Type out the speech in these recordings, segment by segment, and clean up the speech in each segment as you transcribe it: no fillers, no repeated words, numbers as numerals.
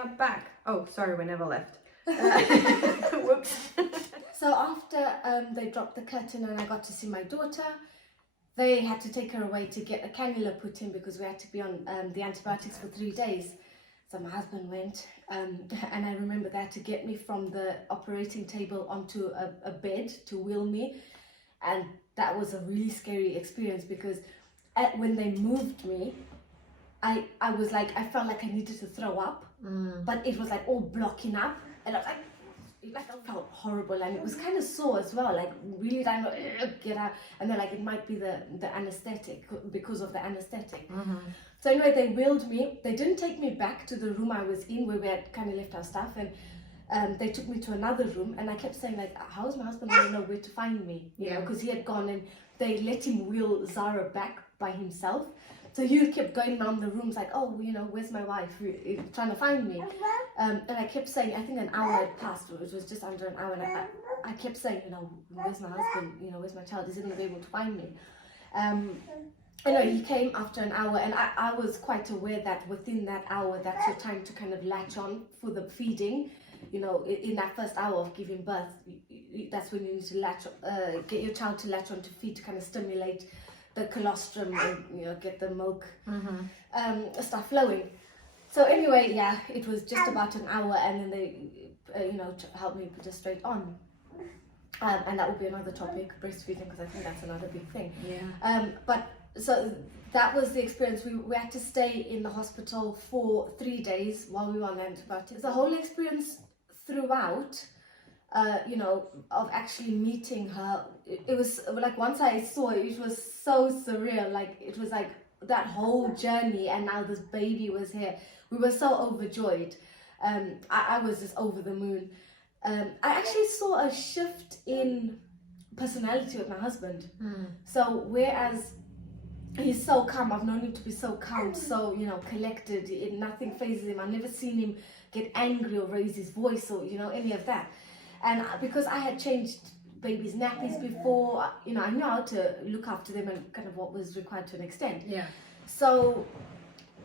are back. Oh, sorry, we never left. Whoops. So after they dropped the curtain and I got to see my daughter, they had to take her away to get a cannula put in because we had to be on the antibiotics for 3 days. So my husband went, and I remember they had to get me from the operating table onto a bed to wheel me. And that was a really scary experience because when they moved me, I was like, I felt like I needed to throw up, but it was like all blocking up, and I was like I felt horrible, and it was kind of sore as well, like really trying to get out, and then like it might be the anesthetic, because of the anesthetic. So anyway, they wheeled me. They didn't take me back to the room I was in where we had kind of left our stuff, and they took me to another room, and I kept saying like, how is my husband going to know where to find me? You know, because he had gone, and they let him wheel Zara back by himself. So he kept going around the rooms like, oh, you know, where's my wife? Trying to find me. And I kept saying, I think an hour had passed, or it was just under an hour, and I kept saying, you know, where's my husband? You know, where's my child? Is he going to be able to find me? Anyway, he came after an hour, and I was quite aware that within that hour, that's your time to kind of latch on for the feeding. You know, in that first hour of giving birth, that's when you need to get your child to latch on to feed, to kind of stimulate the colostrum and, you know, get the milk stuff flowing. So anyway, yeah, it was just about an hour, and then they, you know, helped me put her straight on. And that would be another topic, breastfeeding, because I think that's another big thing. Yeah. But so that was the experience. We had to stay in the hospital for 3 days while we were on antibiotics. The whole experience throughout, you know, of actually meeting her, it was like, once I saw it, it was so surreal. Like, it was like that whole journey, and now this baby was here. We were so overjoyed. I was just over the moon. I actually saw a shift in personality with my husband. So whereas he's so calm, I've known him to be so calm, so, you know, collected, nothing phases him. I've never seen him get angry or raise his voice or, you know, any of that. And because I had changed babies' nappies before, you know, I knew how to look after them and kind of what was required to an extent. Yeah. So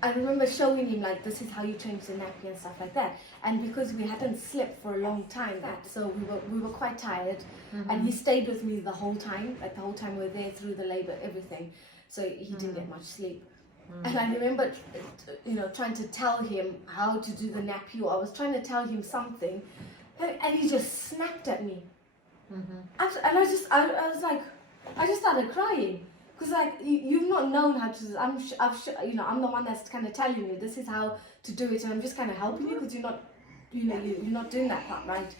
I remember showing him, like, this is how you change the nappy and stuff like that. And because we hadn't slept for a long time, so we were quite tired, and he stayed with me the whole time, like the whole time we were there, through the labor, everything. So he didn't get much sleep. And I remember, you know, trying to tell him how to do the nappy, or I was trying to tell him something, and he just snapped at me. And I was like, I just started crying. Because, like, you've not known how to do this. You know, I'm the one that's kind of telling you this is how to do it, and I'm just kind of helping you because you're not, you know, you're not doing that part right.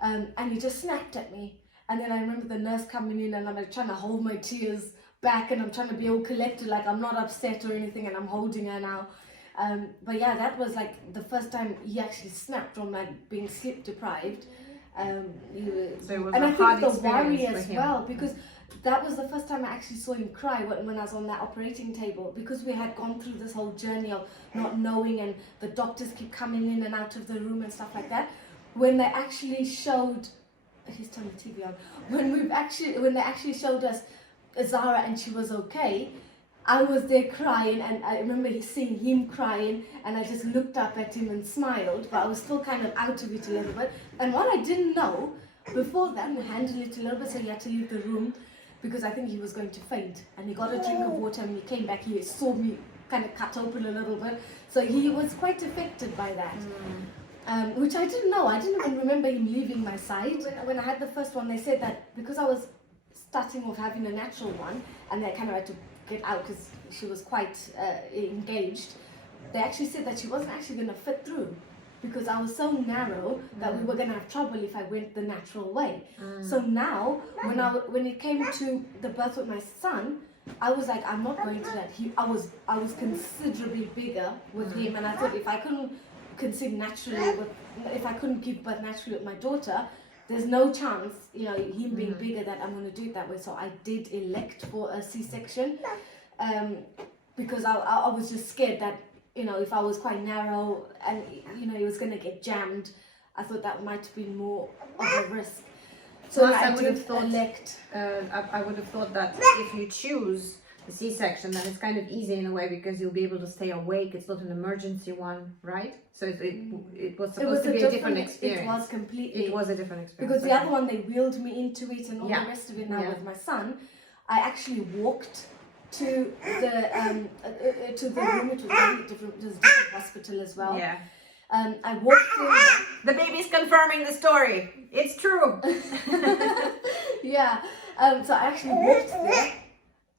And he just snapped at me. And then I remember the nurse coming in, and I'm like trying to hold my tears back, and I'm trying to be all collected, like I'm not upset or anything, and I'm holding her now. But yeah, that was like the first time he actually snapped from like being sleep deprived. So it was and a I hard think the worry experience as for him. well, because that was the first time I actually saw him cry when I was on that operating table, because we had gone through this whole journey of not knowing, and the doctors keep coming in and out of the room and stuff like that. When they actually showed, he's turned the TV on, when they actually showed us Zara and she was okay, I was there crying, and I remember seeing him crying, and I just looked up at him and smiled, but I was still kind of out of it a little bit. And what I didn't know, before that, we handled it a little bit, so he had to leave the room because I think he was going to faint, and he got a drink of water, and when he came back, he saw me kind of cut open a little bit, so he was quite affected by that. Which I didn't know. I didn't even remember him leaving my side. When I had the first one, they said that because I was starting off having a natural one, and they kind of had to get out because she was quite engaged, they actually said that she wasn't actually going to fit through, because I was so narrow that we were going to have trouble if I went the natural way. So now, when it came to the birth with my son, I was like, I'm not going to let him. I was considerably bigger with him, and I thought if I couldn't conceive naturally, if I couldn't give birth naturally with my daughter, there's no chance, you know, him being bigger, that I'm going to do it that way. So I did elect for a C-section, because I was just scared that, you know, if I was quite narrow and, you know, he was going to get jammed, I thought that might have been more of a risk. So I would have thought that if you choose a C-section, then it's kind of easy in a way because you'll be able to stay awake. It's not an emergency one, right? So it was supposed to be a different experience. It was completely. It was a different experience. Because the other one, they wheeled me into it and all the rest of it. Now with my son, I actually walked to the room. It was very different. It was a different hospital as well. Yeah. I walked in. The baby's confirming the story. It's true. Yeah. So I actually walked there,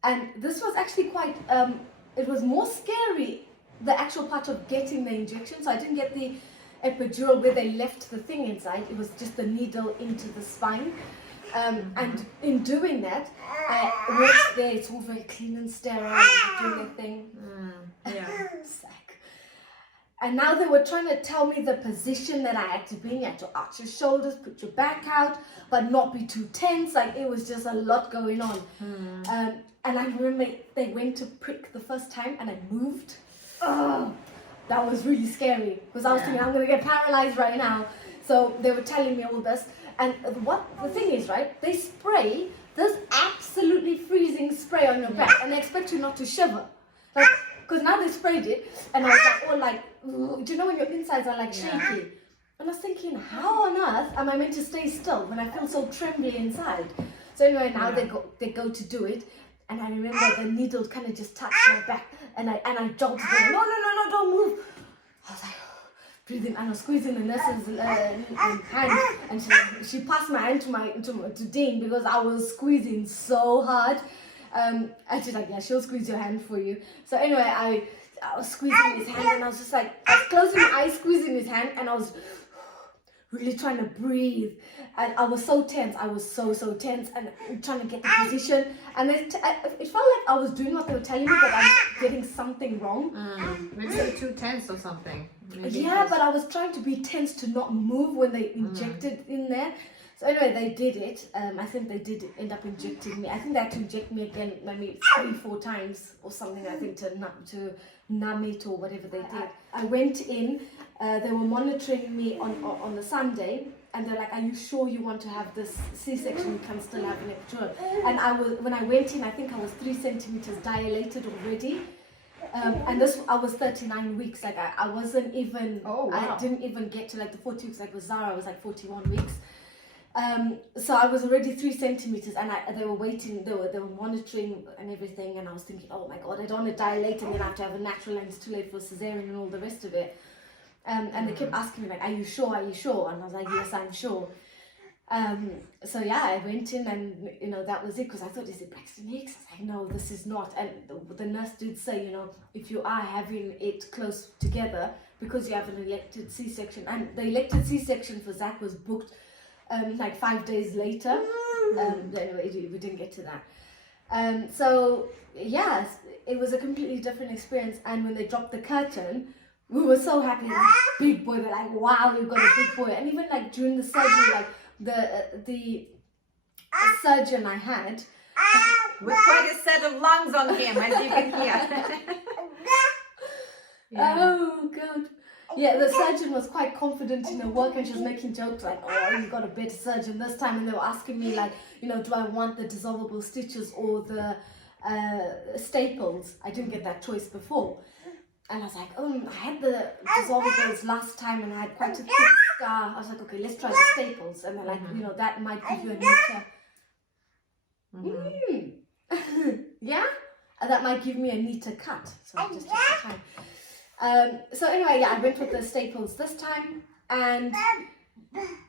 and this was actually quite. It was more scary, the actual part of getting the injection. So I didn't get the epidural where they left the thing inside. It was just the needle into the spine. And in doing that, I walked there. It's all very clean and sterile. And doing their thing. Yeah. Sack. And now they were trying to tell me the position that I had to be in. You had to arch your shoulders, put your back out, but not be too tense. Like, it was just a lot going on. And I remember they went to prick the first time and I moved. Oh, that was really scary because I was thinking I'm going to get paralyzed right now. So they were telling me all this. And what the thing is, right, they spray this absolutely freezing spray on your back and they expect you not to shiver. Like, because now they sprayed it and I was like, oh, like, do you know when your insides are like shaky? And I was thinking, how on earth am I meant to stay still when I feel so trembly inside? So anyway, now they go to do it. And I remember the needle kind of just touched my back and I jolted her. No, don't move. I was like, breathing, and I was squeezing the nurse's hand, and she passed my hand to Dean because I was squeezing so hard. And she's like, yeah, she'll squeeze your hand for you. So anyway, I was squeezing his hand, and I was just like, I was closing my eyes, squeezing his hand, and I was really trying to breathe. And I was so tense. I was so tense, and trying to get the position. And it felt like I was doing what they were telling me, but I was getting something wrong. Maybe you're too tense or something. But I was trying to be tense to not move when they injected in there. So anyway, they did it. I think they did end up injecting me. I think they had to inject me again maybe 3-4 times or something, I think, to numb it or whatever they did. I went in, they were monitoring me on the Sunday, and they're like, are you sure you want to have this C-section? You can still have an epidural. And when I went in, I think I was 3 centimeters dilated already. And I was 39 weeks. Like I wasn't even, I didn't even get to like the 40 weeks like with Zara. I was like 41 weeks. So I was already 3 centimeters, and they were waiting, they were monitoring and everything, and I was thinking, oh my God, I don't want to dilate and then I have to have a natural, and it's too late for cesarean and all the rest of it. And they kept asking me like, are you sure? And I was like, yes, I'm sure. So yeah, I went in, and that was it, because I thought, is it Braxton Hicks? I was like, no, this is not. And the nurse did say, if you are having it close together because you have an elected C-section, and the elected C-section for Zach was booked like 5 days later. Anyway, we didn't get to that. So yeah, it was a completely different experience. And when they dropped the curtain, we were so happy. Big boy, they're like, wow, you've got a big boy. And even like during the surgery, like the surgeon I had with quite a set of lungs on him, as you can hear. Oh God. Yeah, the surgeon was quite confident in her work, and she was making jokes like, oh, you got a better surgeon this time. And they were asking me like, do I want the dissolvable stitches or the staples? I didn't get that choice before. And I was like, I had the dissolvables last time and I had quite a thick scar. I was like, okay, let's try the staples. And they're like, that might give you a neater... Yeah? And that might give me a neater cut. So I just took the time. So anyway, I went with the staples this time, and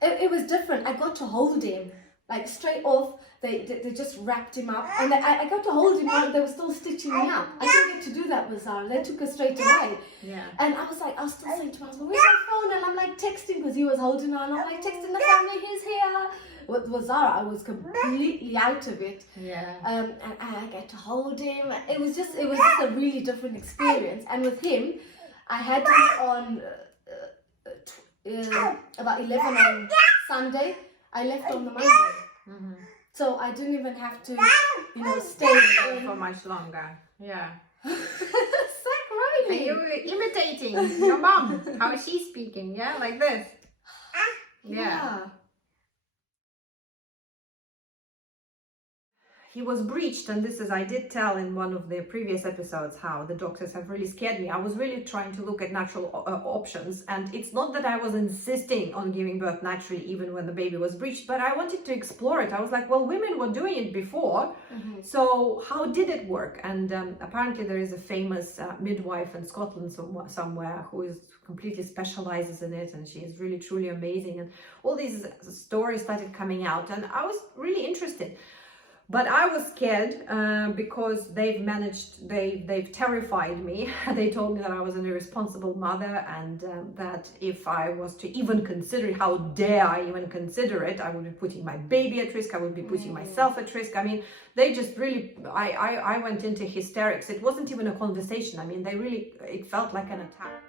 it was different. I got to hold him, like straight off. They just wrapped him up, and I got to hold him while they were still stitching me up. I didn't get to do that with Zara. They took her straight away. Yeah. And I was still saying to my husband, where's my phone? And I'm like texting, because he was holding her, and I'm like texting the family, he's here. With Zara, I was completely out of it. Yeah. And I get to hold him. It was just a really different experience. And with him, I had him on about 11 on Sunday. I left on the Monday. Mm-hmm. So I didn't even have to, stay for much longer. Yeah. Zach Riley. Are you imitating your mom? How is she speaking? Yeah, like this. he was breached, and this is, I did tell in one of the previous episodes how the doctors have really scared me. I was really trying to look at natural options, and it's not that I was insisting on giving birth naturally even when the baby was breached, but I wanted to explore it. I was like, well, women were doing it before, so how did it work? And apparently there is a famous midwife in Scotland somewhere who is completely specializes in it, and she is really truly amazing, and all these stories started coming out, and I was really interested. But I was scared because they've terrified me. They told me that I was an irresponsible mother, and that if I was to even consider it, how dare I even consider it, I would be putting my baby at risk, I would be putting myself at risk. I mean, they just really, I went into hysterics. It wasn't even a conversation. I mean, it felt like an attack.